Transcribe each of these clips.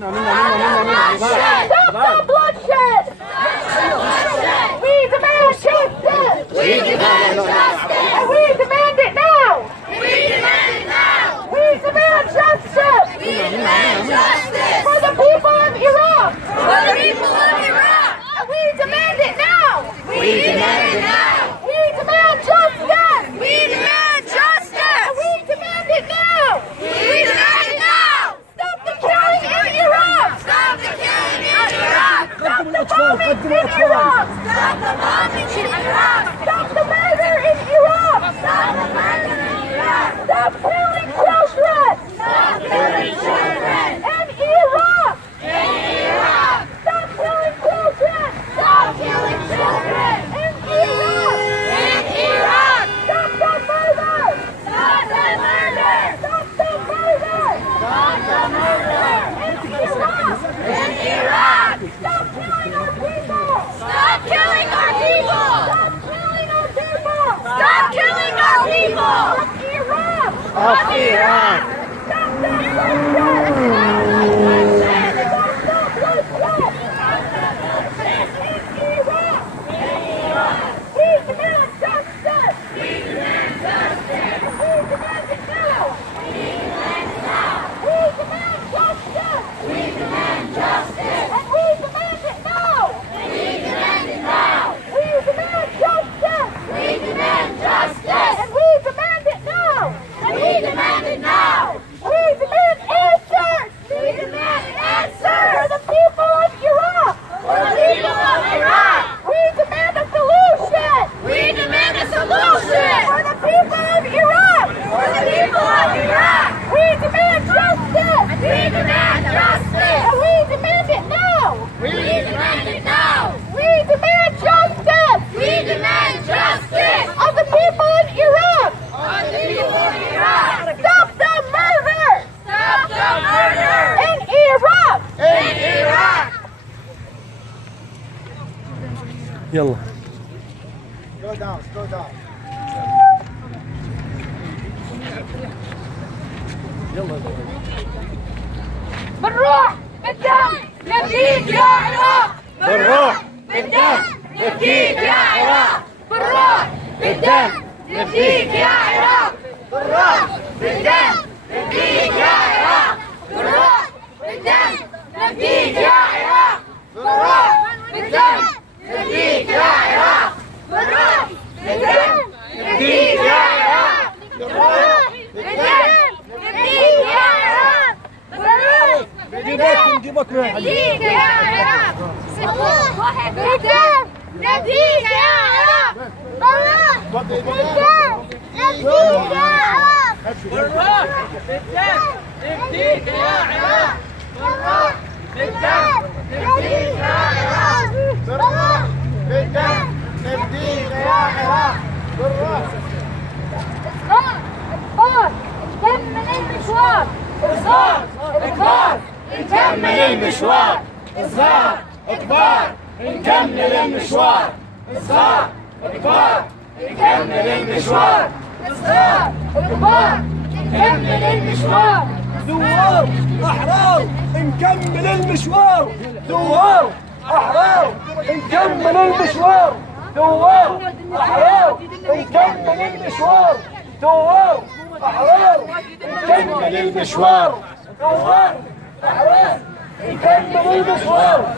the bloodshed! We demand justice! We demand justice! And we demand it now! We demand it now! We demand justice! We demand justice! For the people of Iraq! For the people of Iraq! And we demand it now! We demand it now! We demand justice! We demand justice! And we demand it now! We demand it now! Stop the killing in Iraq! Stop the killing in Iraq! Stop the bombing in Iraq! Stop the bombing in Iraq! Stop the murder in Iraq! Stop the murder in Iraq! Stop killing children! Stop killing children! In Iraq! In Iraq! Stop killing children! Stop killing children! In Iraq! In Iraq! Stop the murder! Stop the murder! Stop the murder! Stop the murder! In Iraq! In Iraq! Stop killing our people! Stop killing our people! Stop killing our people! Stop killing our people! Of Iraq! Of Iraq! Stop the bloodshed! Stop the bloodshed! Stop the bloodshed! In Iraq! In Iraq! We demand justice! We demand justice! We demand it now! We demand it now! We demand justice! We demand justice! And we demand it now! We demand it now! We demand justice! We demand justice! And we demand it now! And we demand it now! We demand answers! We demand answers! For the people of Iraq! For the people of Iraq! We demand a solution! We demand a solution! For the people of Iraq! For the people of Iraq! We demand justice! We demand justice! And we demand it now! We demand it now! We demand justice! We demand justice! Of the people of Iraq! Of the people of Iraq! Stop the murder! Stop the murder! In Iraq! In Iraq! يلا Slow down, slow down. بالروح بالدم نفديك يا عراق! بالروح بالدم نفديك يا عراق! بالروح بالدم نفديك يا عراق! بالروح بالدم نفديك يا عراق! بالروح بالدم نفديك يا عراق! بالروح بالدم نفديك يا عراق! بالروح بالدم نفديك يا عراق! بالروح بالدم نفديك يا عراق! بالروح بالدم نفديك يا عراق! بالروح بالدم نفديك يا عراق! بالروح بالدم نفديك يا عراق! بالروح بالدم نفديك يا عراق! بالروح بالدم نفديك يا عراق! بالروح بالدم نفديك يا عراق. بالروح. إصرار! إجبار! نكمل المشوار! إصرار! إجبار! نكمل المشوار! إصرار! إجبار! نكمل المشوار! إصرار! إجبار! نكمل المشوار! إصرار! إجبار! نكمل المشوار! ثوار احرار نكمل المشوار. ثوار احرار نكمل المشوار. ثوار احرار نكمل المشوار. ثوار احرار نكمل المشوار. ثوار احرار نكمل المشوار.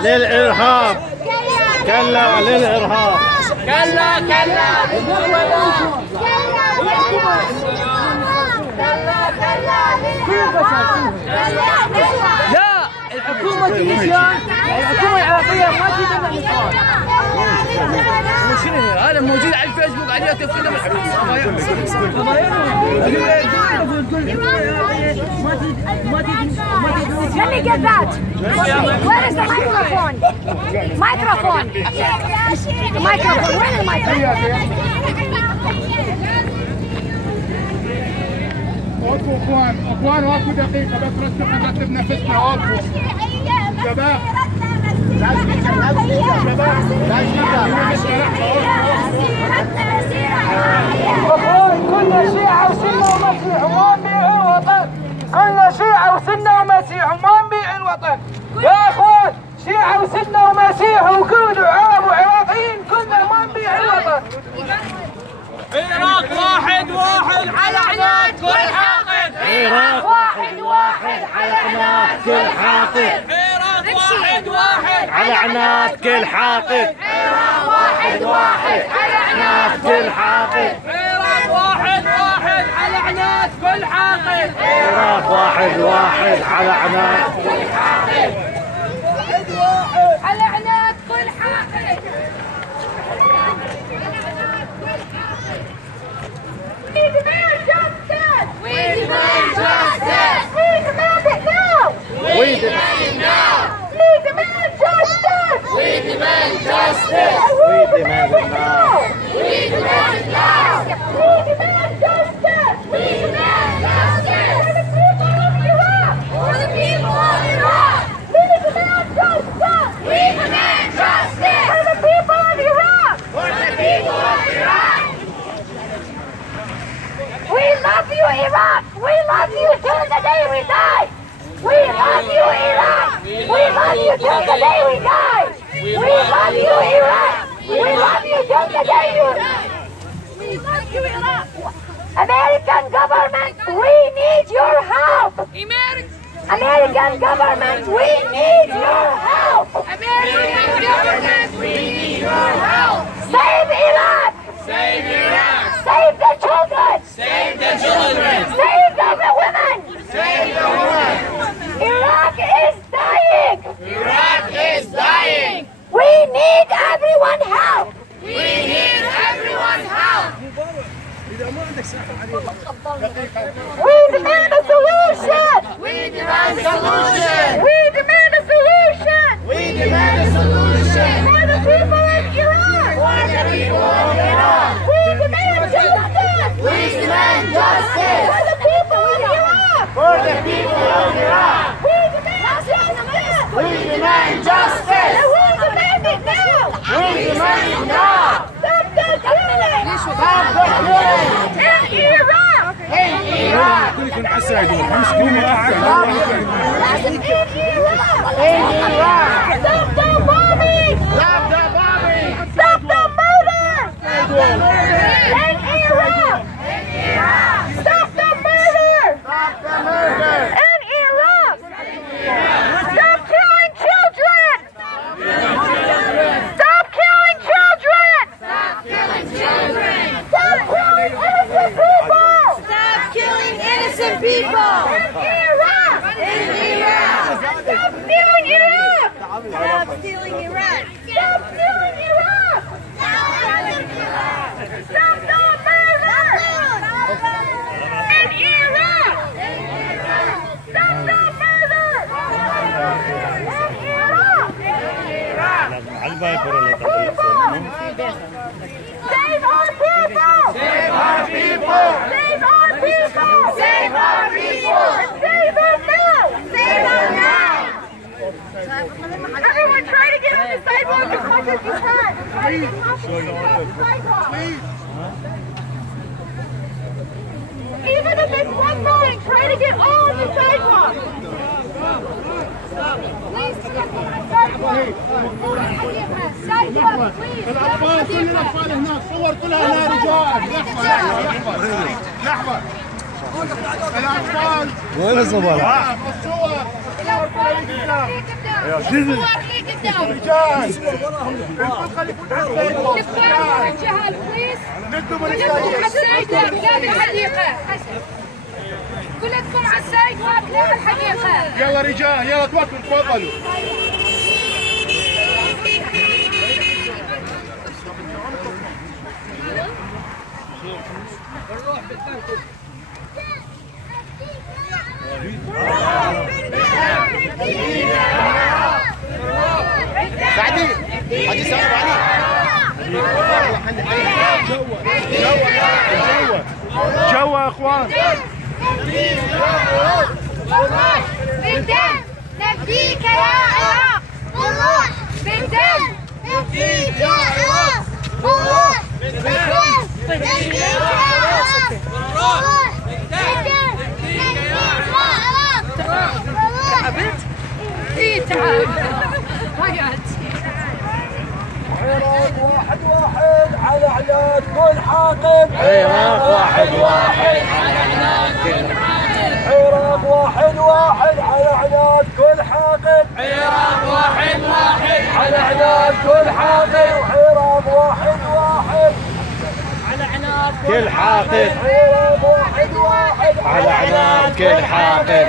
للإرهاب. كلا للإرهاب. كلا كلا لا الحكومة تيجان الحكومة العراقية ما تقدر نقاط. هذا موجود على الفيسبوك عليه تفكير Let me get that. Where is the microphone? Microphone. The microphone. Where is the microphone? وقفوا اخوان وقفوا دقيقة بس نرتب نفسنا وقفوا شباب اخوان كلنا شيعة وسنة ومسيح وما نبيع الوطن، كلنا شيعة وسنة ومسيح وما نبيع الوطن يا اخوان، شيعة وسنة ومسيح وكرد وعرب وعراقيين كلنا ما نبيع الوطن. العراق واحد على عناد كل حاقد. العراق واحد على عناد كل حاقد. العراق واحد على عناد كل حاقد. العراق واحد على عناد كل حاقد. العراق واحد على عناد كل حاقد. العراق واحد على عناد كل حاقد. على عناد كل حاقد. We demand justice! We demand justice! We demand it now! We demand it now! We demand justice! We demand justice! We demand it now! We demand it now! We demand justice! We demand justice! For the people of Iraq! For the people of Iraq! We demand justice! We demand justice! For the people of Iraq! For the people of Iraq! We love you, Iraq! We love you till the day we die! We love you, Iraq! We love you till the day we die! We love you, Iraq! We love you till the day you die! We love you, Iraq! American government, we need your help! American government, we need your help! American government, we need your help! Save Iraq! Save Iraq. Save the children! Save the children. Save the women! Save the women. Iraq is dying! Iraq is dying. We need everyone's help! We need everyone's help. We demand a solution! We demand a solution. We demand a solution! We demand a solution. For the people of Iraq! For the people of Iraq. We demand justice! We demand justice. For the people of Iraq! For the people of Iraq. We demand justice! We demand justice. And we demand it now! We demand it now. Stop the killing! Stop the killing. In Iraq! In Iraq. In Iraq! Stop the bombing! Stop the bombing. Stop the murder! Stop the murder. In Iraq! Stop the murder! Stop the murder. In Iraq! Stop killing children! Stop killing children! Stop killing children. Stop killing innocent people! Stop killing innocent people! In Iraq! In Iraq! Stop stealing Iraq! Stop stealing Iraq! Stop stealing Iraq! Stop the murder! In Iraq! Stop the murder! In Iraq! Save our people! Save our people. Save our people! Save our people. Save them now! Save them now! Everyone try to get on the sidewalk as much as you can! Try to get off the sidewalk! Even if it's one morning, try to get all on the sidewalk! Please step on the sidewalk! Sidewalk, please! الأطفال كل الأطفال هناك صور كلها هنا رجال. لحظة الأطفال وين الصور؟ الصور الصور لي قدام! رجال الجهة البوليس ندوا كلكم على السايدوك لا بالحديقة كلكم على السايدوك لا بالحديقة يلا رجال يلا توكلوا تفضلوا. سعدي حاجي سعد علي جوا يا اخوان. بالروح بالدم نفديك يا عراق بالروح بالدم نفديك يا عراق بالروح بالدم نفديك يا عراق بالروح بالدم نفديك يا عراق تعبت؟ اي تعبت وقعت. عراق واحد واحد على عناد كل حاقد. عراق واحد واحد على عناد كل حاقد. عراق واحد واحد على عناد كل حاقد. عراق واحد واحد على عناد كل حاقد. وعراق واحد واحد على عناد كل حاقد. عراق واحد واحد على عناد كل حاقد.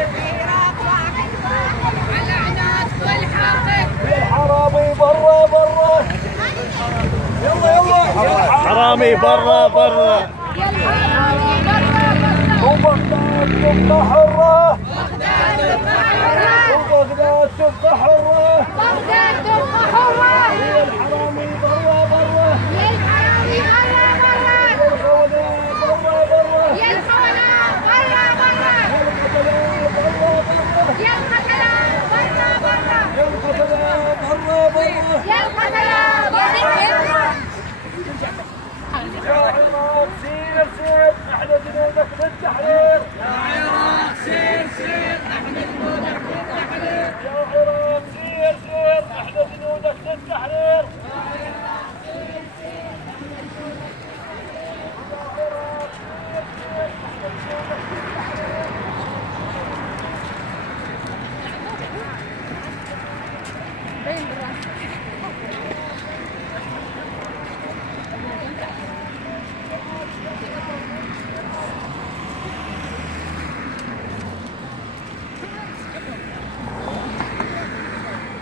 الحرامي برا برا. يلا يلا حرامي برا برا. وبغداد تبقى حرة. وبغداد تبقى حرة. بغداد تبقى حرة. الحرامي برا برا. الحرامي برا برا. الخونة برا برا. يا الخونة برا برا. القتلة برا برا. يا القتلة برا برا. القتلة برا برا. يا القتلة برا برا. يا عراق سير سير احنا جنودك للتحرير. يا عراق سير سير احنا جنودك للتحرير. يا عراق سير سير احنا جنودك للتحرير. بين الراس.